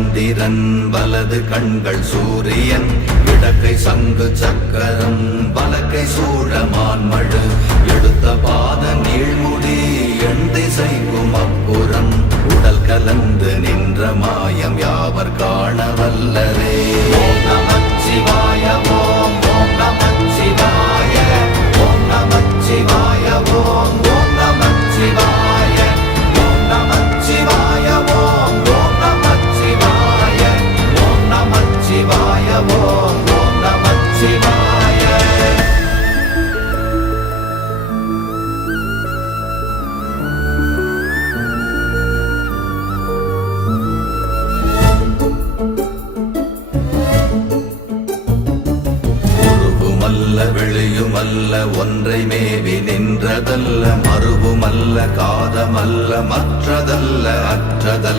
சந்திரன் வலது கண்கள் சூரியன் இடக்கை சங்கு சக்கரம் வலக்கை சூழமான்மழு எடுத்த பாத நீழ்முடி எண் திசைக்கும் அப்புறம் உடல் கலந்து நின்ற மாயம் யாவர் காண வல்லரே. ஓம் நமச்சிவாய ஓம் ஓம் நமச்சிவாய ஓம் நமச்சிவாய ஓம் ஓம் நமச்சிவாய ஓம் நமச்சிவாய ஓம் ஓம் நமச்சிவாய ஓம் நமச்சிவாய ஓம் ஓம் நமச்சிவாய. வெளியுமல்ல ஒன்றை மேவி நின்றதல்ல மறுவுமல்ல காதமல்ல மற்றதல்ல அற்றதல்ல